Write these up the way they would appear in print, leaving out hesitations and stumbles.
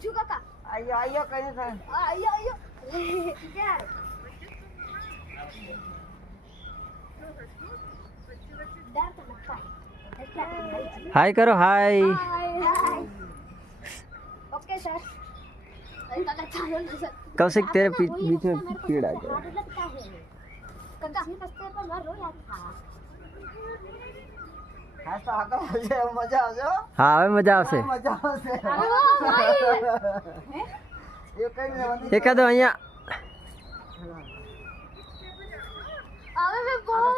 પૂછું કાકા આયો કઈ થાય આયો યાર ડર તો लगता है हाय करो हाय ओके सर काका चालो ना सर कौशिक तेरे बीच में कीड़ आ गया काका अपने रास्ते पर मार रो यार ખાસ તો આગળ આવશે મજા આવશે હો. हाँ હવે મજા આવશે મજા આવશે એ કઈ નહીં એકાદો અહીંયા अबे मैं बहुत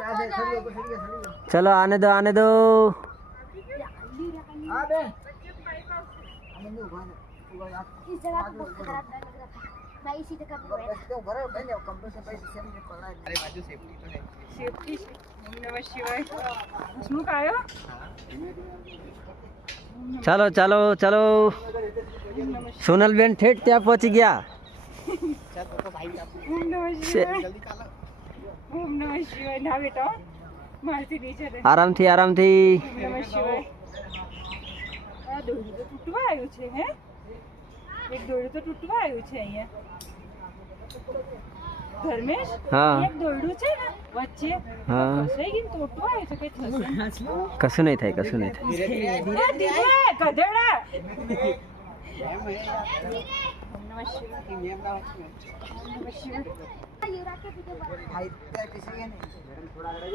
चलो आने दो હા બે इस जगह पे बहुत खराब डर लग रहा था मैं इसी जगह पे बैठा તો ઘરે બેને કમ્પ્યુટર પર સેમ ને પડાય अरे बाजू सेफ्टी तो है सेफ्टी ओम नमः शिवाय हसमुख आयो ચાલો ચાલો ચાલો સોનલ બેન ઠેઠ ત્યાં પહોંચી ગયા ओम नमः शिवाय ओम नमः शिवाय ना बेटा मारती नीचे रे આરામથી આરામથી ओम नमः शिवाय आ दोड़ी तो टूटवा आयो छे हे एक दोड़ी तो टूटवा आयो छे અહીંયા ધર્મેશ હા એક દોરડું છે ને વચ્ચે હા ફસાઈ ગઈ તોટવા આવ્યો છે કે થશે કશું નહીં થાય કશું નહીં થાય ધીરે ધીરે ગધેડા ઓમ નમઃ શિવાય ઓમ નમઃ શિવાય युवराज के पीछे पड़ा ભાઈ તે કિસી ને થોડા આગળ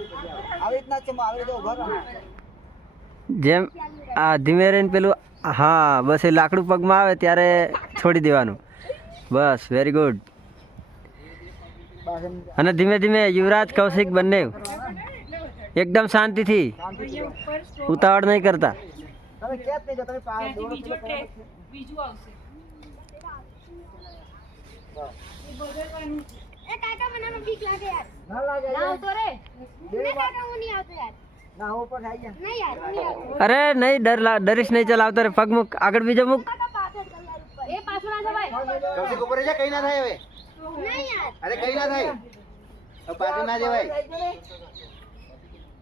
આવી રીતના છે આવી તો ઉભા રહો જેમ આ ધીમે રહીને પેલું હા બસ એ લાકડું પગમાં આવે ત્યારે છોડી દેવાનું બસ વેરી ગુડ અને ધીમે ધીમે યુવરાજ કૌશિક બંને એકદમ શાંતિથી ઉતાવળ નહીં કરતા તમે કેત નહીં જો તમે પાર દોડો બીજો ટ્રેક બીજું આવશે એ બદલવાનું ए काका મને બીક લાગે યાર ના લાગે ના આવતો રે ને કાકા હું નહીં આવતો યાર ના હું પર આવી જા નહીં યાર હું નહીં આવતો અરે નહીં ડરીશ નહીં ચલાવતો રે પગ મૂક આગળ બીજો મૂક કાકા પાછળ કર યાર ઉપર એ પાછળ ના જવાય કૌશિક ઉપર જા કઈ ના થાય હવે નહીં યાર અરે કઈ ના થાય હવે પાછળ ના જવાય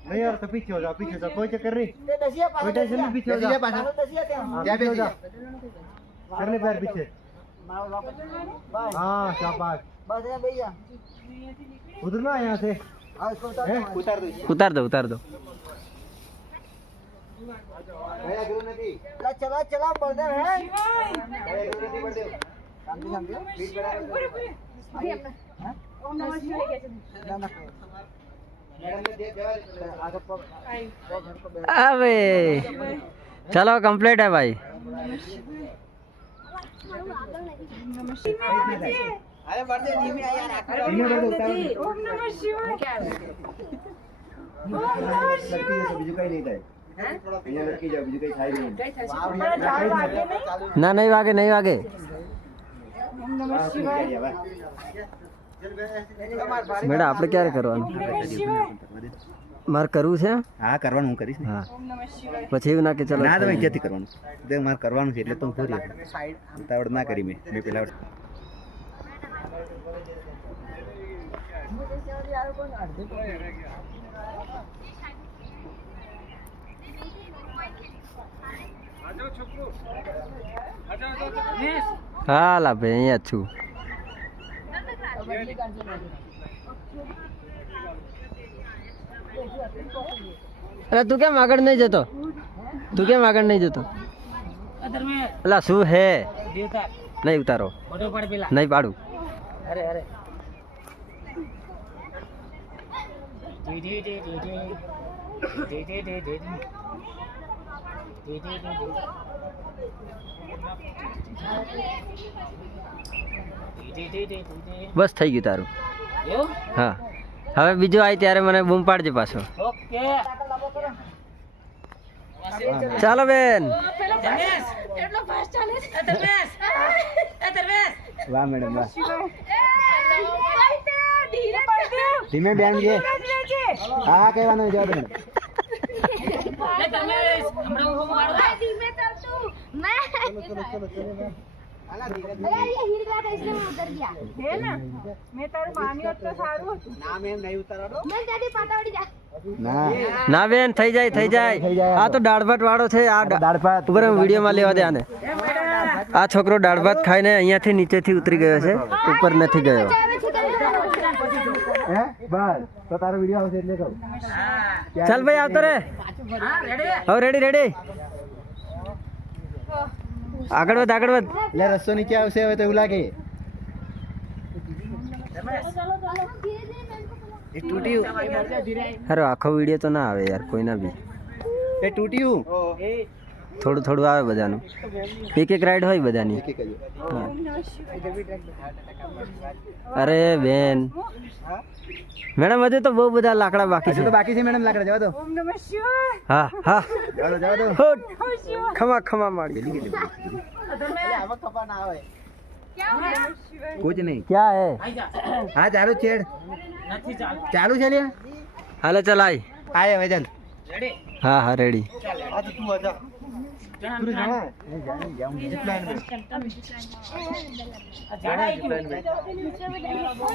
नहीं यार तो पीछे हो जाओ पीछे हो जाओ कोई चक्कर नहीं તે દસિયા कोई टेंशन नहीं पीछे हो બેસી जाओ જા પાછળ દસિયા ત્યાં ત્યાં બેસી જા कर ले पैर पीछे મારો બાપ બસ हाँ शाबाश બસ અહીંયા બેસી જા उधरना है यहाँ से આ इसको ઉતાર हैं? ઉતાર દો ઉતાર દો કયા જરૂર નથી ચલા ચલા બળદેવ હે કયા જરૂર નથી પડે શાંતિ શાંતિ બીટ બરાબર ઓમ નમઃ શિવાય કે છે ના ના મેડમ ને દે જવા આગળ પગ આઈ પગ હરકો બે હવે ચલો કમ્પ્લીટ હે ભાઈ નમઃ શિવાય અરે બળદે ધીમે આ યાર અરે ઓમ નમઃ શિવાય ઓમ નમઃ શિવાય બીજું કઈ નહીં થાય અહીંયા લટકી જાવ બીજું કઈ થાય નહીં મારા ઝાડ વાગે નહીં ના નહીં વાગે ઓમ નમઃ શિવાય મેડમ આપણે ક્યારે કરવાનું ઓમ નમઃ શિવાય મારે કરવું છે હા કરવાનું હું કરીશ ને હા ઓમ નમઃ શિવાય પછી એવું ના કે ચલો ના તમે ક્યાંથી કરવાનું તે મારે કરવાનું છે એટલે તો હું પૂરી ઉતાવળ ના કરી મેં પેલા હા લા ભાઈ અહીંયા જ છું અરે તું કેમ આગળ નહીં જતો અલા શું હે નહીં ઉતારો નહીં પાડું બસ થઈ ગયું તારું હા હવે બીજું આવી ત્યારે મને બૂમ પાડજે પાછો ચાલો બેન એટલો ફાસ્ટ ચાલે છે ધર્મેશ વાહ મેડમ વાહ ધીરે પડદે ધીમે બેન જે હા કહેવાનું જવા દે धीमे चल तू मैं આલા ધીરે अरे ये हिल गया था इसलिए मैं उधर गया હે ને મેં તારું માન્યું હોત તો સારું હતું નામ એમ નહીં ઉતારવાનો मैं जल्दी पातावड़ी जा ના ના બેન થઈ જાય આ તો દાળ ભાત વાળો છે આ દાળ ભાત ઉપર વિડીયો માં લેવા દે આને એ મેડમ આ છોકરો દાળ ભાત ખાઈને અહીંયાથી નીચેથી ઉતરી ગયો છે, ઉપર નથી ગયો. હે બસ તો તારો વિડિયો આવશે એટલે કહું. ચાલ ભાઈ આવતો રે. હવે રેડી રેડી. આગળ વધ આગળ વધ. એટલે રસ્તો નીચે આવશે હવે તો એવું લાગે. એ તૂટ્યું. અરે આખો વિડીયો તો ના આવે યાર કોઈના બી. એ તૂટ્યું. થોડું થોડું આવે બધાનું. એક એક રાઈડ હોય બધાની. એક એક જ. હા. અરે બેન મેડમ હજુ તો બહુ બધા લાકડા બાકી હજુ છે. તો બાકી છે મેડમ લાકડા જવા દો. ઓમ નમઃ શિવાય. હા હા જવા દો જવા દો. હોટ. ખમા ખમા મારી. આમાં કપા ના આવે. કુછ નહીં. ક્યાં હે? હા ચાલુ જ છે. ચાલુ છે લ્યા. હાલો ચલ આય. આય હવે ચાલ. હા હા રેડી. આ તો તું આજા. તું જાણા. નહીં જાઉં જીપલાઈન में.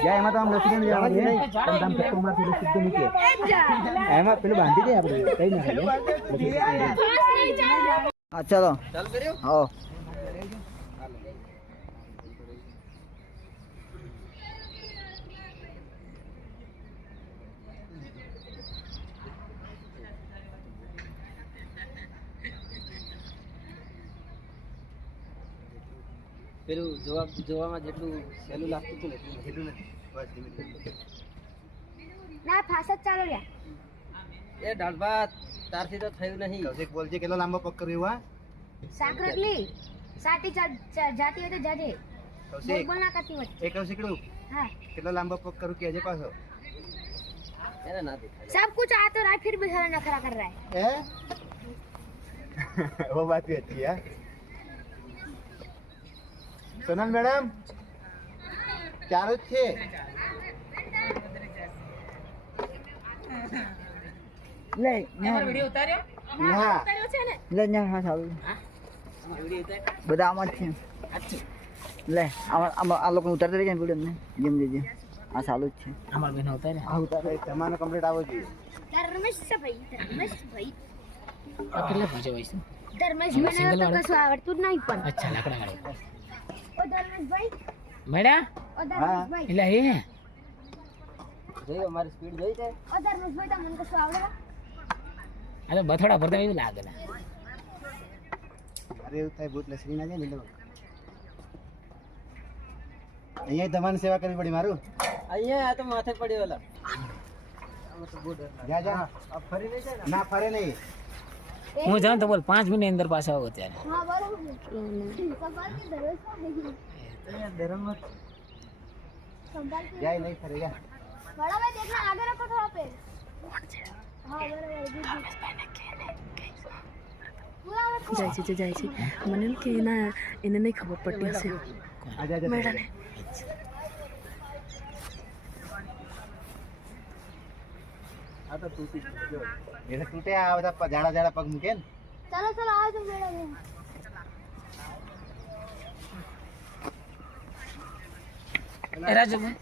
જા એમાં તો આમ લસી ને જવાનું છે. તમ તમ ચક્કર મારથી સીધું નીચે. એમાં પેલું બાંધી દે આપણે. કઈ ના ખાય. હા ચલો હા પેલું જોવામાં જેટલું સહેલું લાગતું હતું ને એટલું નથી. ના ફાસ જ ચાલો લ્યા. એ દાળ ભાત તારથી તો થયું નહીં. કૌશિક બોલજે કેટલો લાંબો પગ કર્યો હા. સાકરટલી સાટી જાતી હોય તો જાજે. કૌશિક બોલ ના કરતી હોય. એ કૌશિકડું हाँ કેટલો લાંબો પગ કરું કે અજે પાછો એને ના દેખાય. सब कुछ आ तो रहा है फिर भी सारा नखरा कर रहा है. હે वो बात भी अच्छी है सोनल मैडम चालू જ છે લે વિડિયો ઉતાર્યો ના લે ન્યા હા ચાલુ બધા આમાં જ છે લે આમાં આ લોકો ઉતારતા રહી જાય વિડિયો ને જેમ જેમ આ ચાલુ જ છે અમાર બેન ઉતાર્યા આ ઉતારે તમારો કમ્પ્લીટ આવો જોઈએ धर्मेश भाई કેટલા પૂછે હોય છે धर्मेश मैंने तो कશું આવડતું જ નહીં પણ. અચ્છા લાકડા ગાડી ઓ ધર્મેશ ભાઈ મેડા ઓ ધર્મેશ ભાઈ એટલે એ જોઈ અમારી સ્પીડ જોઈ છે. ઓ ધર્મેશ ભાઈ તમને કશું આવડે? અરે બથોડા ભરતા એવું લાગે ને અરે એવું થાય ભૂત લસરી ના જાય ને એટલે અહીંયા તમારી સેવા કરવી પડી મારું અહીંયા આ તો માથે પડ્યો ઓલા. જા જા આ ફરી નહીં જાય ને. ના ફરે નહીં હું જાઉં તો બોલ 5 મિનિટ અંદર પાછા આવો ત્યારે હા બરોબર સંભાળ કે ધર્મેશ ભાઈ संभाल के જાય નહીં ફરે જા बड़ा भाई देखना आगे रखो थोड़ा पे हाँ बराबर पूरा रखो જાય છે મને એમ કે એને નહીં ખબર પડતી હશે આજા આજા મેડાને આ તો તૂટી ગયો એટલે તૂટે આ બધા જાડા જાડા પગ મૂકે ને चलो चलो आओ तुम मेरा भी એ રાજુભાઈ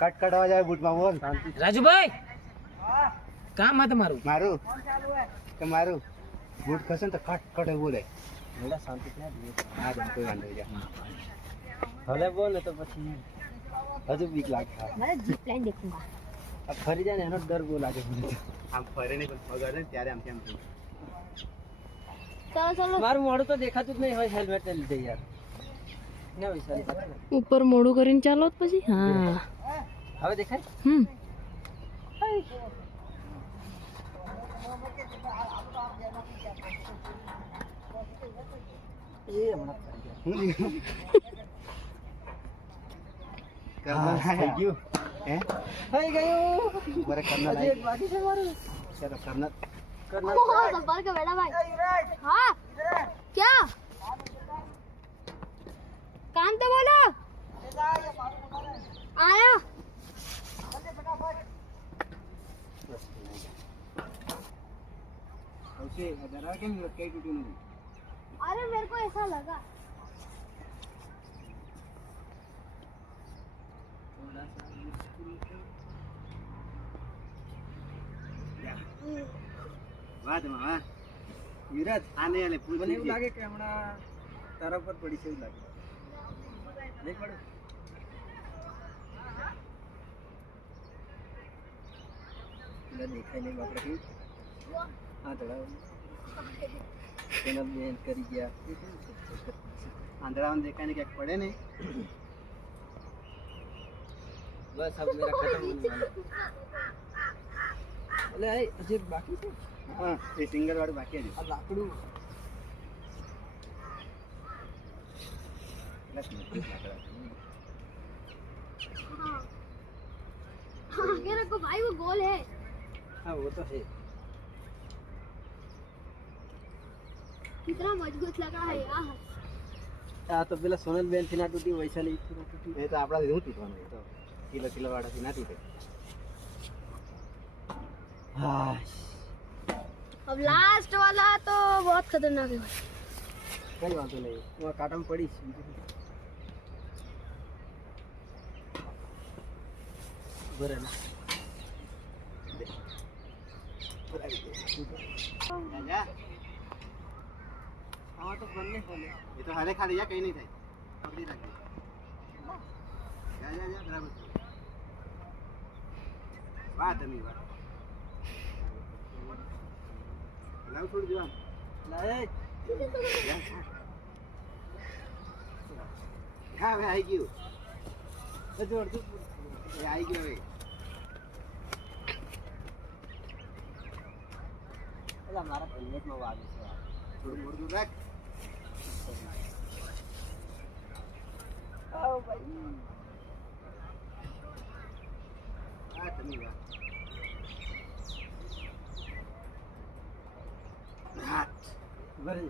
કટ કટવા જાય બૂટમાં બોલ રાજુભાઈ કામ આ તમારું મારું કે મારું બૂટ ખસે ને તો કટ કટ બોલે થોડા શાંતિ ત્યાં જ. હા જા કોઈ વાંધો નહીં ભલે બોલ ને તો પછી હજુ બીક લાગે. मैं जीप लाइन देखूंगा આ ફરી જાય ને એનો ડર બહુ લાગે મને તો. આમ ફરે નહીં પણ પગ હલે ને ત્યારે આમ તેમ થાય. चलो चलो મારું મોઢું તો દેખાતું જ નહીં હોય હેલ્મેટ ને લીધે યાર. ના વિચારી શકે ને. ઉપર મોડું કરીને ચાલો તો પછી હા હવે દેખાય. એ હમણાં ફરી ગયા. કર્નલ થઈ ગયું હે થઈ ગયું. બરે કર્નલ હજી એક બાકી છે મારું. ચાલો કર્નલ કર્નલ हाँ संभाल के बैठा भाई हाँ क्या काम तो बोलो आया ઓકે ડરાવ કેમ કઈ તૂટ્યું નથી अरे मेरे को ऐसा लगा વાહ તમા વાહ યુવરાજ આને આલે પૂછ મને એવું લાગે કે હમણાં તારા પર પડી છે એવું લાગે નહીં પડે પેલા દેખાય નહીં આપણે કેવું હા ચડાવ તેના બેન કરી ગયા આંધળામાં દેખાય ને ક્યાંક પડે ને બસ अब मेरा खत्म होने वाला એટલે આ હજી બાકી છે હા એ સિંગલ વાળું બાકી છે આ લાકડું हाँ आगे रखो भाई वो गोल है हाँ वो तो है कितना मजबूत लगा है यार આ તો પેલા સોનલ બેન થી ના તૂટી વૈસા નહીં તૂટી એ તો આપણાથી શું તૂટવાનું એ તો કિલો વાળાથી ના તૂટે હા अब लास्ट वाला तो बहुत खतरनाक है કઈ વાંધો નહીં હું કાટામાં પડીશ બરે ના જા હા તો બંને બોલે એ તો હારે ખાલી જા કઈ નહીં થાય પકડી રાખજે જા જા જા બરાબર વાહ તમે વાહ લાવ છોડ દેવાનું લાય હા હવે આવી ગયું હજુ અડધું એ આવી ગયું હવે પેલા મારા હેલ્મેટમાં વાગે છે થોડું મોડું રાખ આવ ભાઈ હા તમે વાહ હાથ બરે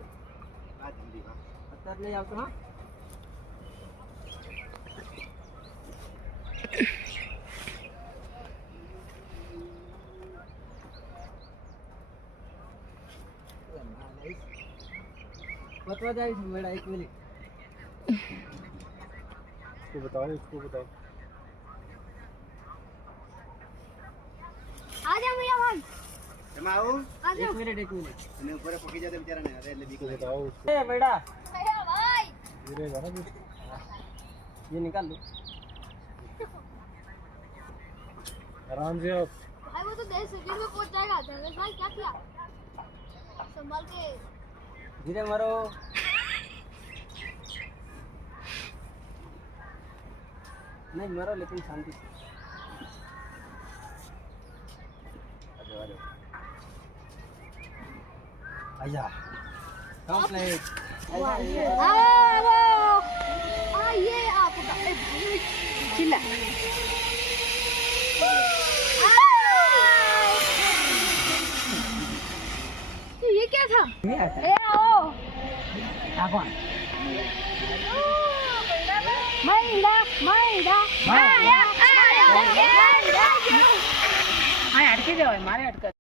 વાહ જલ્દી વાહ અત્યારે નહીં આવતો હા પતવા જાય છે મેળા 1 મિનિટ इसको बताओ आजा भैया भाई તમે આવું आजा 1 મિનિટ અને ઉપર પકી જાય બિચારાને અરે એટલે બીક લાગે बताओ એ મેળા भैया भाई गिरेगा ना ये निकाल लो आराम से आप भाई वो तो 10 सेकंड में पहुंच जाएगा धनराज भाई क्या किया संभाल के धीरे मारो नहीं मारो लेकिन शांति से आजा कंप्लीट ये आपका चिल्ला ये क्या था ए आओ मैदा હા અટકી જવાય મારે અટકે